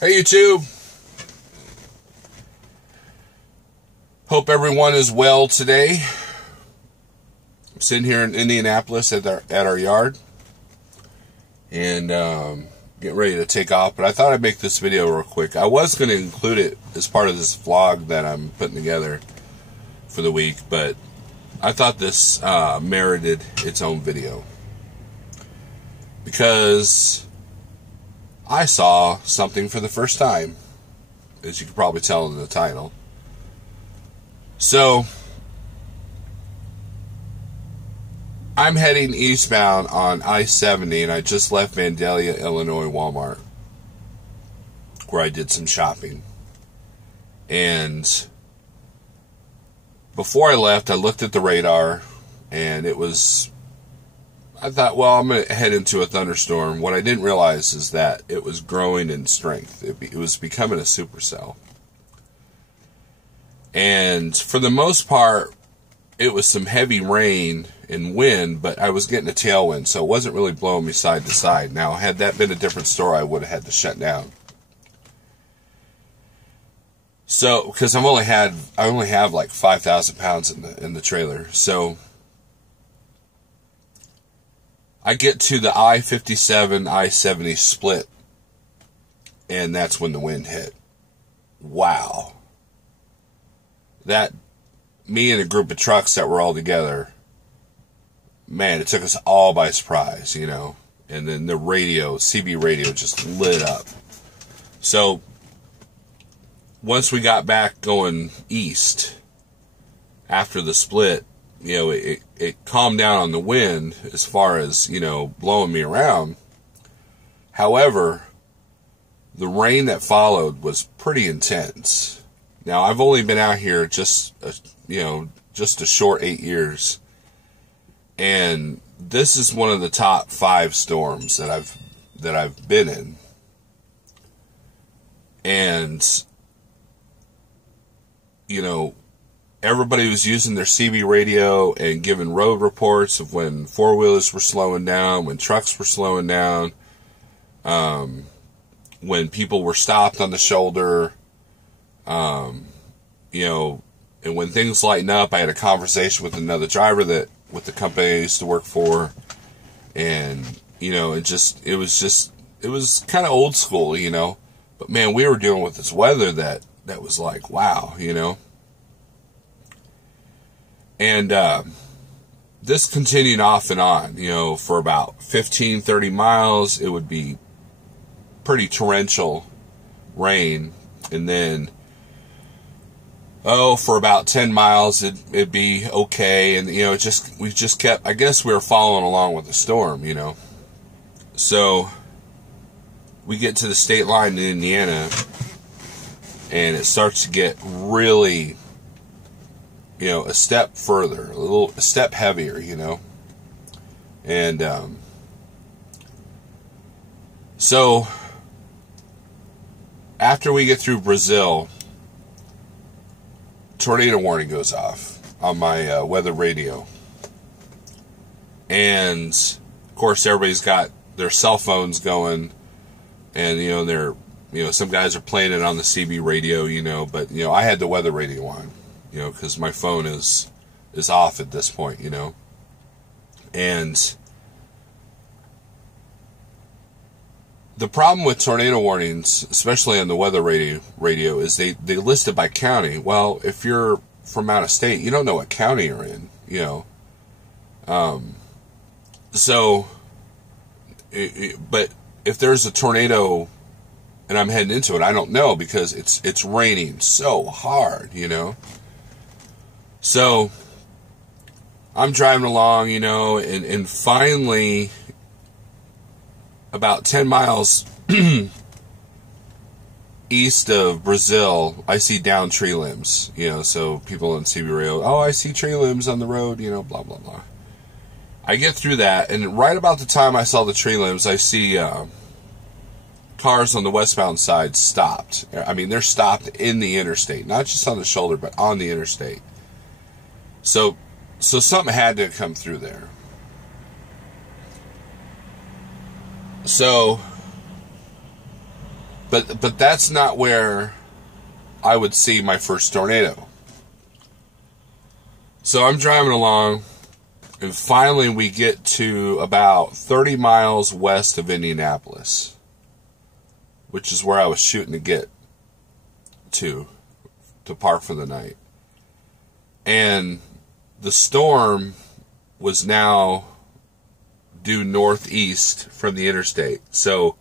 Hey YouTube, hope everyone is well today. I'm sitting here in Indianapolis at our yard and getting ready to take off, but I thought I'd make this video real quick. I was going to include it as part of this vlog that I'm putting together for the week, but I thought this merited its own video because I saw something for the first time, as you can probably tell in the title. So, I'm heading eastbound on I-70, and I just left Vandalia, Illinois Walmart, where I did some shopping. And before I left, I looked at the radar, and I thought, well, I'm going to head into a thunderstorm. What I didn't realize is that it was growing in strength. It was becoming a supercell. And for the most part, it was some heavy rain and wind, but I was getting a tailwind, so it wasn't really blowing me side to side. Now, had that been a different story, I would have had to shut down. So, because I only have like 5,000 pounds in the trailer, so I get to the I-57, I-70 split, and that's when the wind hit. Wow. Me and a group of trucks that were all together, man, it took us all by surprise, you know. And then the radio, CB radio, just lit up. So, once we got back going east, after the split, you know, it calmed down on the wind as far as, you know, blowing me around. However, the rain that followed was pretty intense. Now, I've only been out here just a short 8 years. And this is one of the top 5 storms that I've been in. And, you know, everybody was using their CB radio and giving road reports of when four-wheelers were slowing down, when trucks were slowing down, when people were stopped on the shoulder, you know, and when things lighten up. I had a conversation with another driver with the company I used to work for, and, you know, it was kind of old school, you know, but man, we were dealing with this weather that was like, wow, you know. And this continued off and on, you know, for about 15, 30 miles. It would be pretty torrential rain. And then, for about 10 miles, it'd be okay. And, you know, we just kept, I guess we were following along with the storm, you know. So, we get to the state line in Indiana, and it starts to get really, you know, a step further, a step heavier, you know. And so after we get through Brazil, tornado warning goes off on my weather radio. And of course, everybody's got their cell phones going, and some guys are playing it on the CB radio, you know, but you know, I had the weather radio on, you know, because my phone is off at this point, you know. And the problem with tornado warnings, especially on the weather radio, is they list it by county. Well, if you're from out of state, you don't know what county you're in, you know. But if there's a tornado and I'm heading into it, I don't know, because it's raining so hard, you know. So I'm driving along, you know, and finally, about 10 miles east of Brazil, I see downed tree limbs, you know. So people on CB radio, oh, I see tree limbs on the road, you know, blah, blah, blah. I get through that, and right about the time I saw the tree limbs, I see cars on the westbound side stopped. I mean, they're stopped in the interstate, not just on the shoulder, but on the interstate. So something had to come through there. So But that's not where I would see my first tornado. So I'm driving along, and finally we get to about 30 miles west of Indianapolis, which is where I was shooting to get to park for the night. And the storm was now due northeast from the interstate. So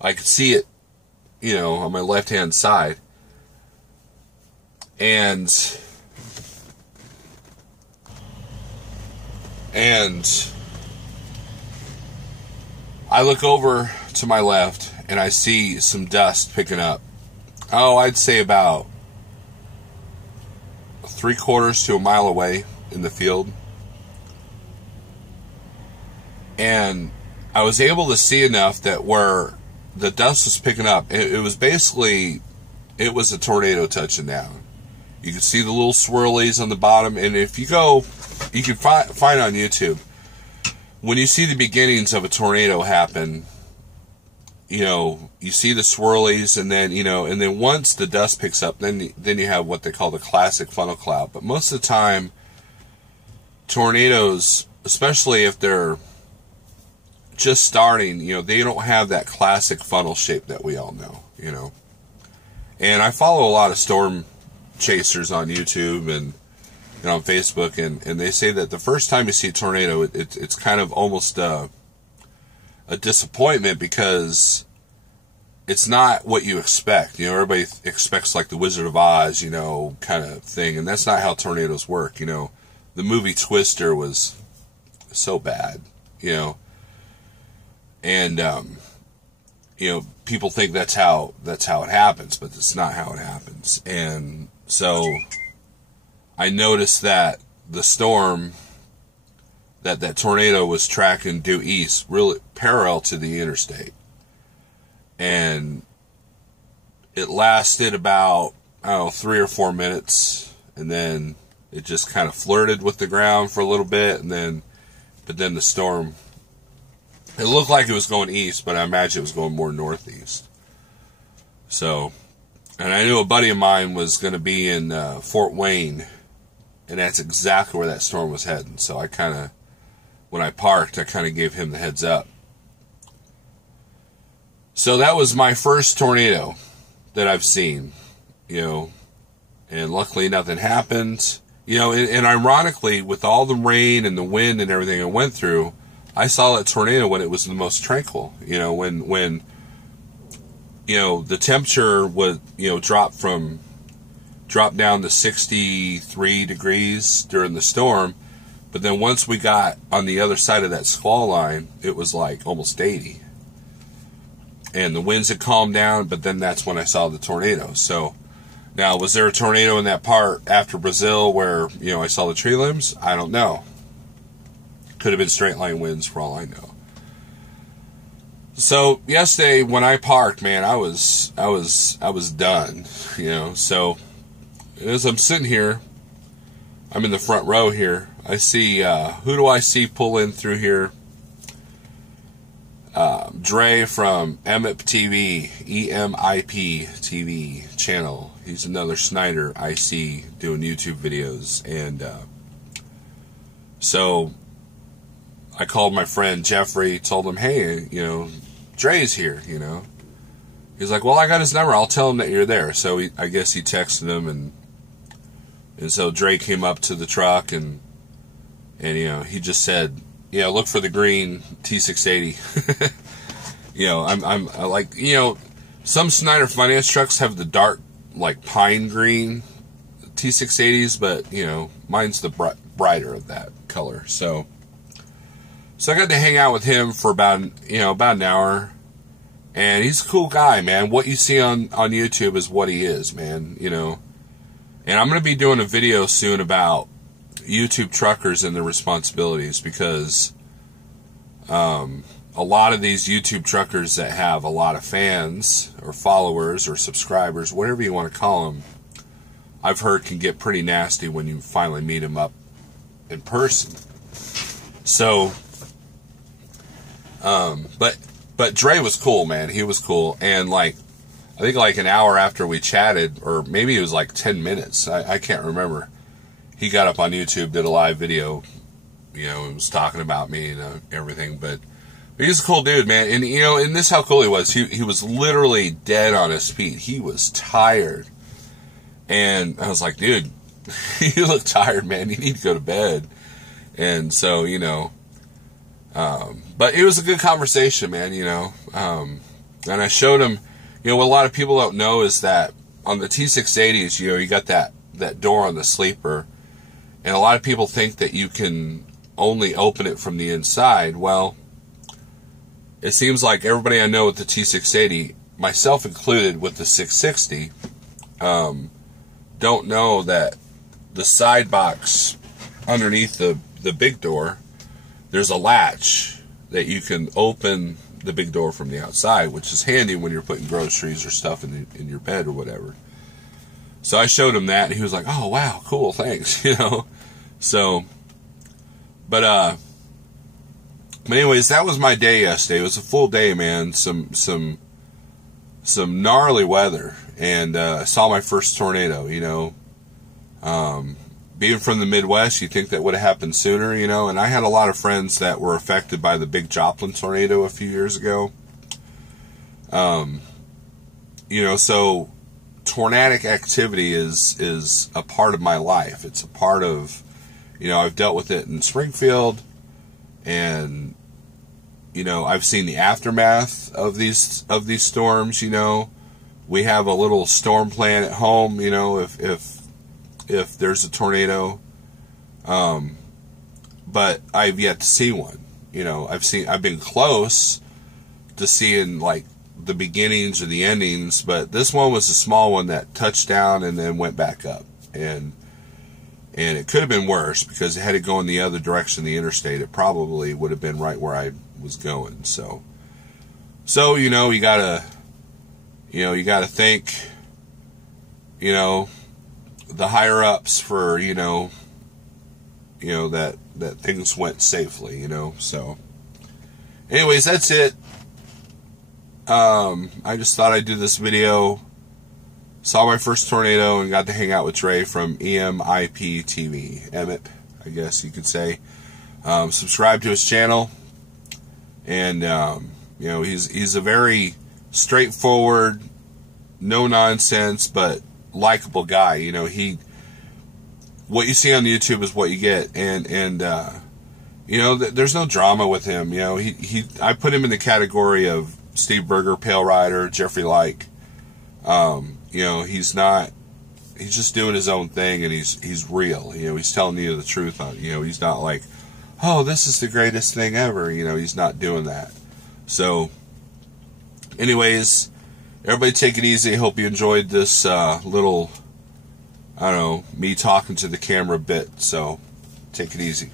I could see it, on my left-hand side. And I look over to my left and I see some dust picking up. Oh, I'd say about 3/4 to a mile away in the field. And I was able to see enough that where the dust was picking up, it was a tornado touching down. You could see the little swirlies on the bottom, and if you go, you can find on YouTube, when you see the beginnings of a tornado happen, you see the swirlies, and then once the dust picks up, then you have what they call the classic funnel cloud. But most of the time, tornadoes, especially if they're just starting, they don't have that classic funnel shape that we all know, And I follow a lot of storm chasers on YouTube and on Facebook, and they say that the first time you see a tornado, it's kind of almost a disappointment, because it's not what you expect. Everybody expects like the Wizard of Oz, kind of thing, and that's not how tornadoes work. The movie Twister was so bad, and people think that's how it happens, but it's not how it happens. And so I noticed that the storm that tornado was tracking due east, really parallel to the interstate. And it lasted about, 3 or 4 minutes, and then it just kind of flirted with the ground for a little bit, but then the storm, it looked like it was going east, but I imagine it was going more northeast. So, and I knew a buddy of mine was going to be in Fort Wayne, and that's exactly where that storm was heading. So when I parked, I kind of gave him the heads up. So that was my first tornado that I've seen, and luckily nothing happened. And ironically, with all the rain and the wind and everything I went through, I saw that tornado when it was the most tranquil. When the temperature was, dropped down to 63 degrees during the storm, but then once we got on the other side of that squall line, it was like almost 80. And the winds had calmed down, but then that's when I saw the tornado. So, now, was there a tornado in that part after Brazil where, I saw the tree limbs? I don't know. Could have been straight line winds for all I know. So, yesterday when I parked, man, I was done, So, as I'm sitting here, I'm in the front row here. I see, who do I see pull in through here? Dre from EMIP TV, EMIP TV channel. He's another Snyder I see doing YouTube videos. And so I called my friend Jeffrey, told him, hey, Dre's here, He's like, well, I got his number. I'll tell him that you're there. So I guess he texted him, and so Dre came up to the truck, and he just said, yeah, look for the green T680. I'm like, some Snyder Finance trucks have the dark, like, pine green T680s, but, mine's the brighter of that color. So I got to hang out with him for about an hour, and he's a cool guy, man. What you see on YouTube is what he is, man, And I'm going to be doing a video soon about YouTube truckers and their responsibilities, because a lot of these YouTube truckers that have a lot of fans or followers or subscribers, whatever you want to call them, I've heard can get pretty nasty when you finally meet them up in person. So, but Dre was cool, man. He was cool, and like I think like an hour after we chatted, or maybe it was like 10 minutes. I can't remember. He got up on YouTube, did a live video, you know, and was talking about me and everything. But he's a cool dude, man. And, you know, and this is how cool he was. He was literally dead on his feet. He was tired. And I was like, dude, you look tired, man. You need to go to bed. And so, you know, but it was a good conversation, man, you know. And I showed him, you know, what a lot of people don't know is that on the T680s, you know, you got that door on the sleeper. And a lot of people think that you can only open it from the inside. Well, it seems like everybody I know with the T680, myself included with the 660, don't know that the side box underneath the big door, there's a latch that you can open the big door from the outside, which is handy when you're putting groceries or stuff in your bed or whatever. So I showed him that, and he was like, "Oh wow, cool, thanks," you know. So, but anyways, that was my day yesterday. It was a full day, man. Some gnarly weather, and I saw my first tornado. You know, being from the Midwest, you think that would have happened sooner, you know. And I had a lot of friends that were affected by the big Joplin tornado a few years ago. You know, so tornadic activity is a part of my life. It's a part of, you know, I've dealt with it in Springfield, and you know, I've seen the aftermath of these storms. You know, we have a little storm plan at home, you know, if there's a tornado, but I've yet to see one. You know, I've been close to seeing like the beginnings or the endings, but this one was a small one that touched down and then went back up, and it could have been worse because it had to go in the other direction of the interstate. It probably would have been right where I was going. So you know, you gotta thank, you know, the higher ups for, you know that things went safely, you know. So anyways, that's it. I just thought I'd do this video. Saw my first tornado and got to hang out with Trey from EMIP TV, EMIP, I guess you could say. Subscribe to his channel, and you know, he's a very straightforward, no nonsense, but likable guy. You know, what you see on YouTube is what you get, and you know, there's no drama with him. You know, I put him in the category of Steve Berger, Pale Rider, Jeffrey Like. You know, he's just doing his own thing, and he's real. You know, he's telling you the truth on, you know, he's not like, oh, this is the greatest thing ever. You know, he's not doing that. So anyways, everybody take it easy. Hope you enjoyed this little, I don't know, me talking to the camera bit. So take it easy.